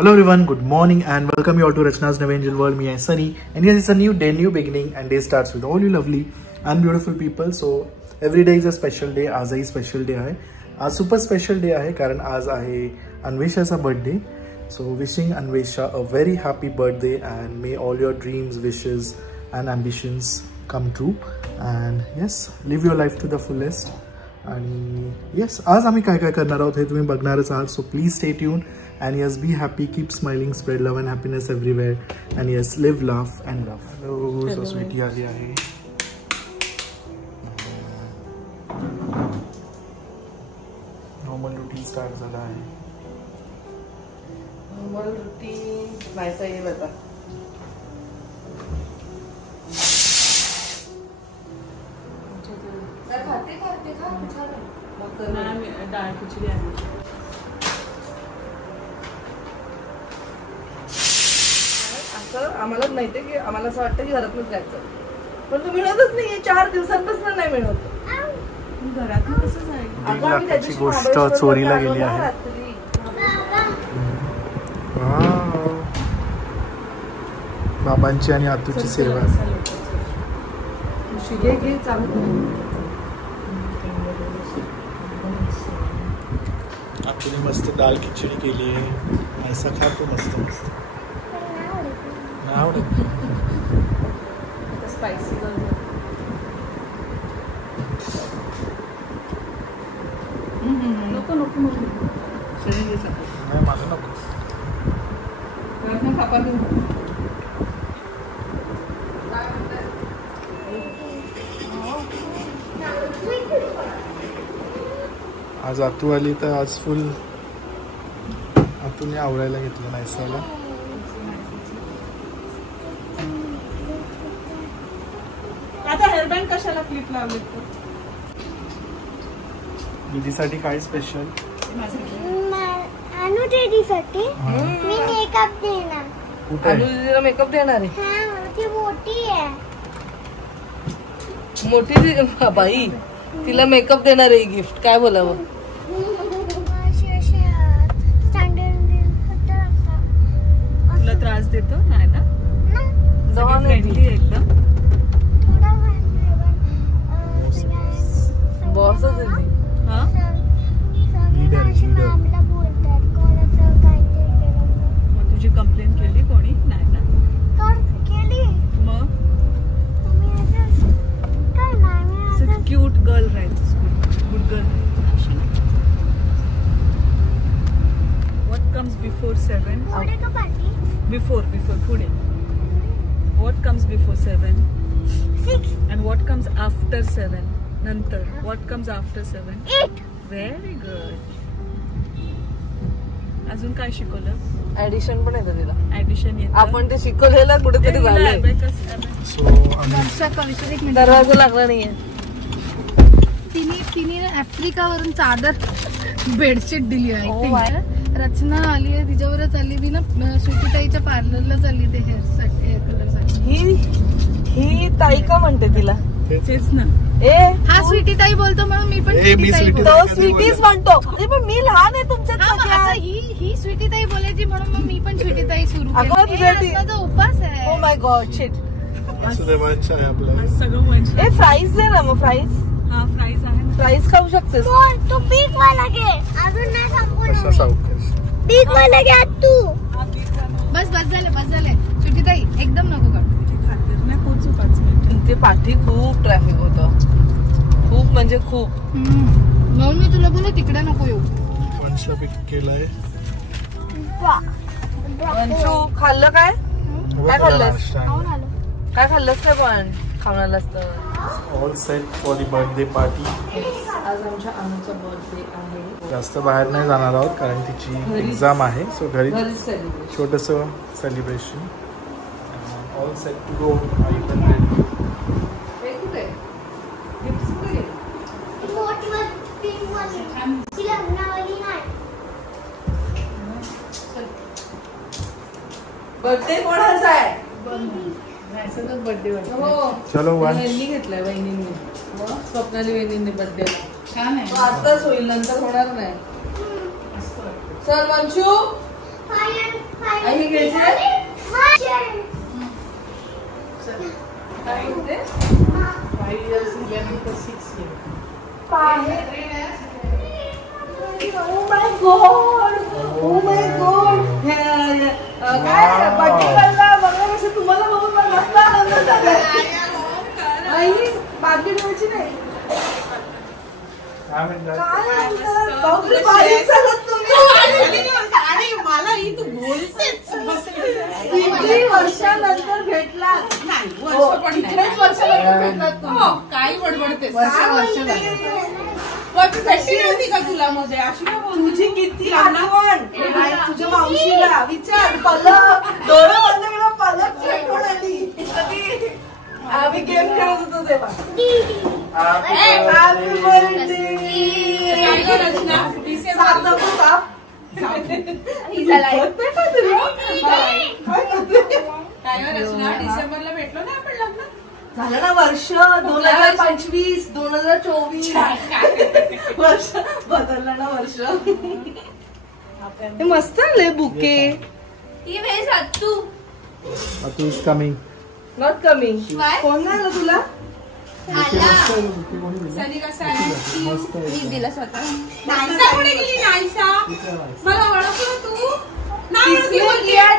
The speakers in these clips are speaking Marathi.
Hello everyone, good morning and welcome you all to Rachna's New Angel World. Me and Sunny, and yes, it's a new day, new beginning, and day starts with all you lovely and beautiful people. So every day is a special day. आजही special day आहे. आज super special day आहे कारण आज आहे अन्वेषाचा birthday. So wishing Anvesha a very happy birthday and may all your dreams, wishes and ambitions come true. And yes, live your life to the fullest. आणि yes, आज आम्ही काय काय करणार आहोत हे तुम्ही बघणारच आहात. So please stay tuned. And yes, be happy, keep smiling, spread love and happiness everywhere. And yes, live, laugh and love. Hello. So sweetie आली आहे. Normal routine start झाला आहे. Normal routine नाहीसा ये बता. सर खाते खा मग ना डाळ खिचडी आहे. आम्हाला माहितीये की आम्हाला असं वाटतं की घरातूनच जायचं पण तो मिळतच नाहीये 4 दिवसांपासून नाही मिळत. घरातून कसं जाईल गोष्ट चोरीला गेली आहे. बाबांची आणि आतूची सेवा शिगे घे चालू. आतूने मस्त दाल खिचडी केली आहे. ऐसा खातो मस्त मस्त. स्पाइसी नको नको नको शरीर नाही माझं नको खापा देऊ. आज आतू आली तर आज फुल आतूने आवरायला घेतलं नाहीसाला. आता हेअरबँड कशाला क्लिप लावले दीदीसाठी काय स्पेशल? अनु दीदीसाठी मी मेकअप देणार. अनु दीदीला मेकअप देणार आहे. हां ती मोठी आहे. मोठी बाई तिला मेकअप देणार आहे गिफ्ट. काय बोलावं तुला त्रास देतो नाही ना एकदम बॉसच आहे ती. हा मग तुझी कंप्लेंट केली कोणी नाही ना केली मग क्यूट गर्ल राहायचं स्कूल गुड गर्ल राहायचं. व्हॉट कम्स बिफोर 7 बिफोर पुढे what comes before 7 6 and what comes after 7 नंतर what comes after 7 8 very good. अजून काय शिकवलं? ऍडिशन पण येतं तिला. ऍडिशन येतं आपण ते शिकवलेलं कुठेतरी झालंय. दरवाजा लागला नाहीये. तिने आफ्रिकावरून चादर बेडशीट दिली आहे. रचना आली आहे तिच्यावरच आली. ती ना सुटीताईच्या पार्लरला चालली ते हेअर कलर साठी. ही ताई का म्हणते तिला? तेच ना. हा स्वीटी ताई बोलतो म्हणून मी पण स्वीटीज म्हणतो. पण मी लहान आहे तुमच्या. ही स्वीटी ताई बोलायची म्हणून मग मी पण स्वीटी ताई सुरू केली. उपास आहे. ओ माय गॉड शिट. सगळं फ्राईज दे ना. मग फ्राईज. हा फ्राईज आहे. फ्राईज खाऊ शकतेस तू बिग वाला घे. अजून नाही संपवलं. बिग वाला घे तू. बस झाले स्वीटी ताई एकदम नको काढ. ते पाठी खूप ट्रॅफिक होतं. खूप म्हणजे खूप. म्हणून मी तुला बोलले तिकडे नको येऊ. वंशला पिक केलाय. वंशू खाल्लं काय? काय खाल्लंस? काय खाल्लंस काय पण खाऊन आलास तर? All set for the birthday party. आज आमच्या अनुचा बर्थडे आहे. जास्त बाहेर नाही जाणार आहोत कारण तिची एक्झाम आहे. सो घरी छोटस celebration. All set to go. Birthday कोणाचा आहे? बर्थडे चलो वहिनी घेतलाय. वहिनींनी स्वप्नाली वहिनींनी बर्थडे छान आहे. आताच होईल नंतर होणार नाही. चल वंशू आई घ्यायचे काय म्हणते? 5 years 11 to 6 years. Oh my god! Oh my god! काय बड्डेला बघा कसं तुम्हाला बघून मला मस्त आनंद झाला. आई बादली ठेवायची नाही. काय म्हणतात? बापरे बारीक झालात तुम्ही. अरे मला ही तू बोलतेच किती वर्षानंतर भेटलात. इकडेच वर्षानंतर भेटलात तुम्ही. काय बडबडतेस? वर्ष झालं. कशी होती का तुला मध्ये अशी का तुझी किती आठवण. तुझ्या मावशीला विचार. पलक डोळे बंद केला पलक आठवण आली. आम्ही गेम खेळत होतो तेव्हा. Happy birthday. डिसेंबरला भेटलो ना आपण लग्न. झालं ना वर्ष 2025 2024 वर्ष बदललं ना वर्ष. हे मस्त आले बुके. तू इज कमिंग. Not coming. कोण आलं तुला? सनी कसा आहे? मी दिला स्वतः. नायसा कुठे गेली? नायसा मला ओळखलं तू? नाही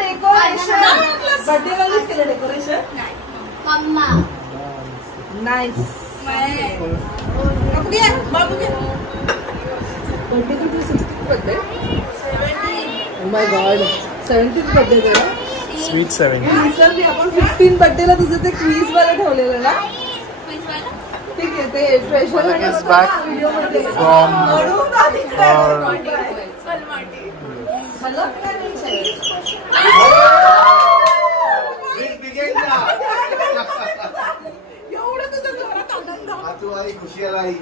डेकोरेशन बर्थडे वालीच केलं डेकोरेशन. Mamma nice. बाबू घे. Birthday to 16th birthday. Oh my God 17th birthday तुला. स्वीट 7. विसरली आपण 15 बर्थडेला तुझं ते क्वीज वाला ठेवलेलं ना. ठीक आहे ते ट्रेशर व्हिडिओ मध्ये एवढं तुझं घरात आनंद. खुशी आली.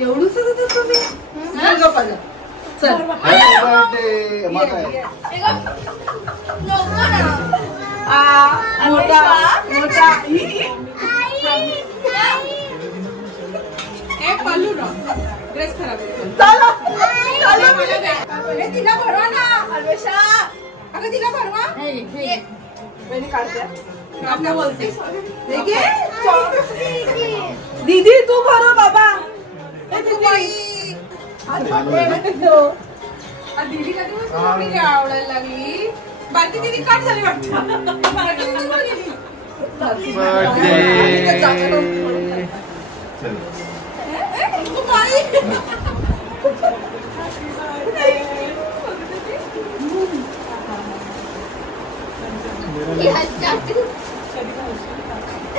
एवढंच तुम्ही चल मोठा मोठा पल्लू ड्रेस खराब आहे. तिला भरवा ना अन्वेषा. अगं तिला भरवा. काढते आपल्या बोलते. दीदी तू भरो बाबा. दीदी कधी आवडायला लागली. बारकी दीदी काट झाली वाटतं.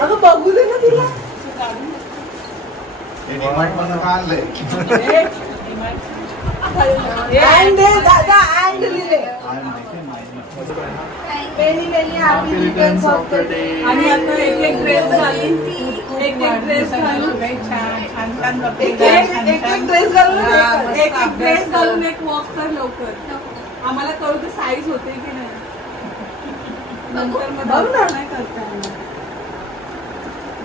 अगं बघू दे ना तिला. दादा अँड लिहिले. Many many happy returns of the day. आणि आता एक एक ड्रेस घालून एक एक ड्रेस घालून एक वॉक कर लवकर. आम्हाला कळू तर साईज होते की नाही. नंतर मग नाही करता.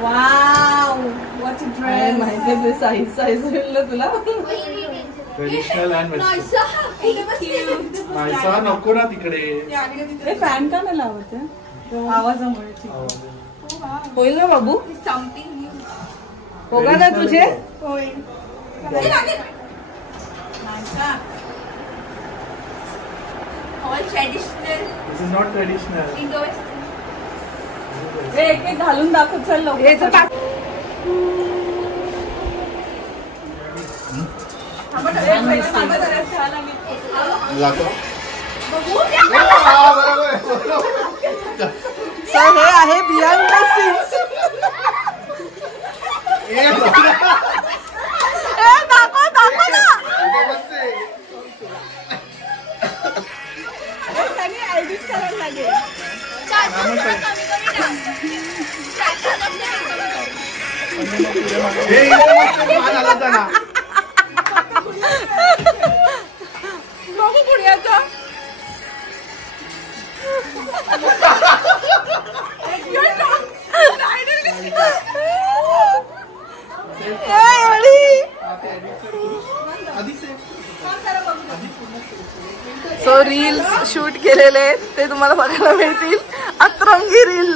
Wow what a dress. माहिती साईज साईज मिळलं तुला. Traditional and western. नको ना तिकडे. फॅन का नाही लावत आवाजामुळे. होईल ना बाबू. होगा ना तुझे. All traditional. This is not traditional. Indo-Western. एक एक घालून दाखव चल लवकर. सर हे आहे बिहाइंड द सीन्स. दाखव दाखव ना. एडिट करायला लागेल. नको पुण्याचा सो रील्स शूट केलेले ते तुम्हाला बघायला मिळतील. अतरंगी रील.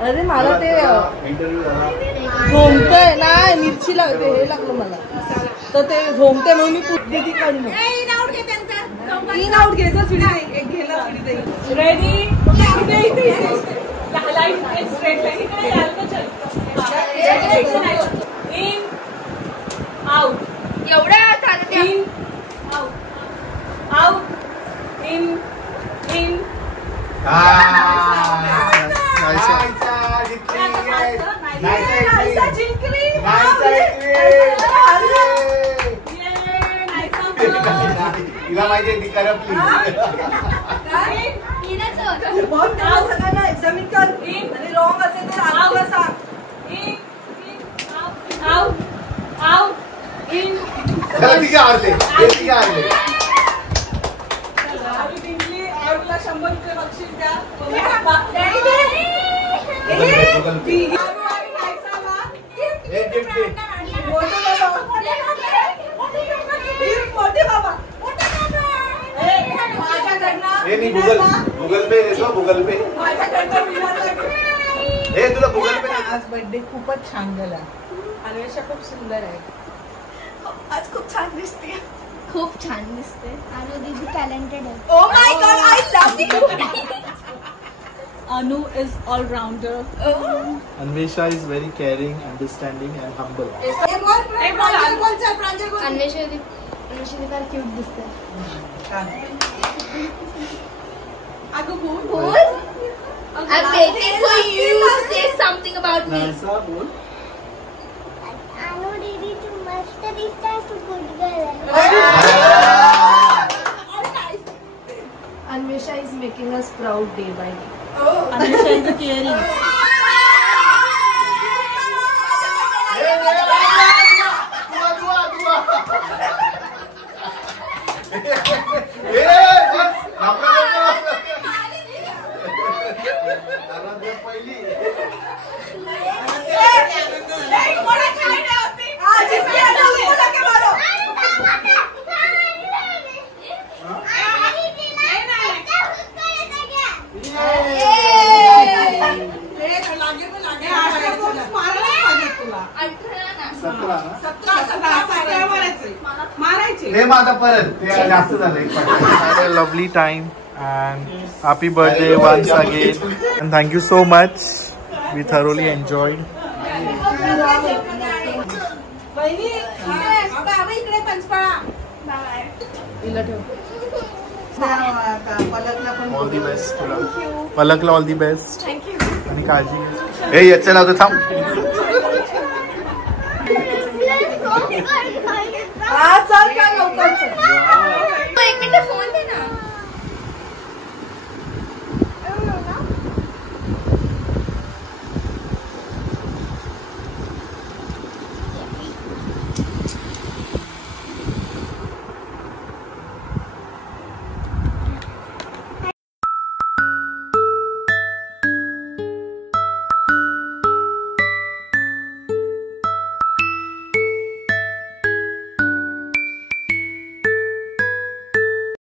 अरे मला ते झोमतंय ना मिरची लागते हे लागलं मला तर ते झोमते म्हणून मी पुढे ती काढून इन आउट घ्यायचं फिडी एक गेला फिडी रेडी इन आउट एवढ्या इन आउट इन इन तिला माहिती करपली सगळ्यांना एक्झामिन कर आणि रॉंग असेल तर आम्हाला सांग. आउट आउट इन हारले आउटला 100 रुपये बक्षीस द्या. मोठे बाबा गूगल पे देतो गूगल पे तुला गूगल पे. आज बर्थडे खूपच छान झाला. अन्वेषा खूप सुंदर आहे. आज खूप छान दिसते. खूप छान दिसते. अनु दीदी टॅलेंटेड आहे. ओ my God I love you. Anu is all rounder. Anvesha is very caring, understanding and humble. Anvesha दीदी फार क्यूट दिसते. अगं बोल बोल. I'm waiting for you to say something about me. Naisa, बोल. Anu didi तू मस्त दिसते. तू good girl आहे. Anvesha is making us proud day by day. Anvesha is caring. Lovely time and happy birthday once again, and thank you so much. We thoroughly enjoyed. All the best. Palakla all the best. Thank you. आणि काळजी घे. हे चला आता थांब. चल का लवकर. एक मिनिट फोन दे